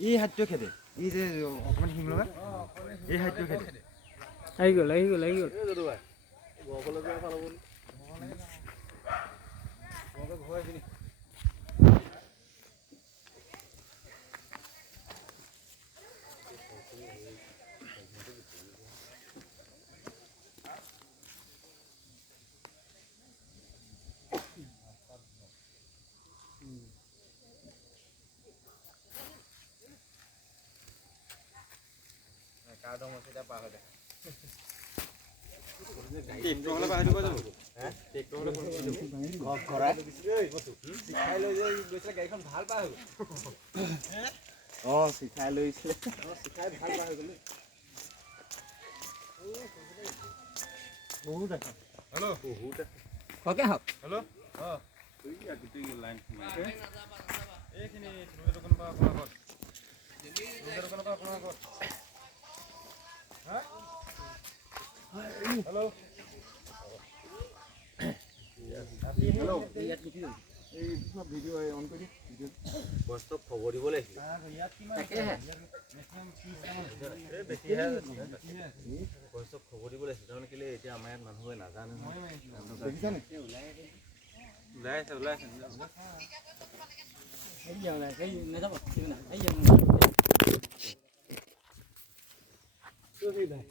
এই হাতটো খেদে এই যে অকণমান শিং লগা এই হাতটো খেদে আহি গ'ল কাৰ্ডৰ মচিটা পাৰ হৈ যায় ট্ৰেক্টৰলে পাৰ হৈ যাব হে ট্ৰেক্টৰলে ঘৰা শিখাই লৈ যে গৈছিলে গাড়ীখন ভাল পাৰ হৈ গ'ল শিখাই লৈছিলে শিখাই ভাল পাৰ হৈ গ'ল বহুত আছে হেল্ল' বহুত আছে ককে হক হেল্ল' তুই গোটেই লাইন এইখিনি তুমিৰ দোকানৰ পৰা আপোনাৰ ঘৰত তুমিৰ দোকানৰ পৰা আপোনাৰ ঘৰত हेलो हेलो এই সব ভিডিও অন কৰি ভিডিও বস্তু খবৰ দিব লাগিছিল তাকে হে বেছি হে বস্তু খবৰ দিব লাগিছিল কাৰণ কেলে এতিয়া আমাৰ ইয়াত মানুহে নাজানে দেখিছা নে ওলাই আছে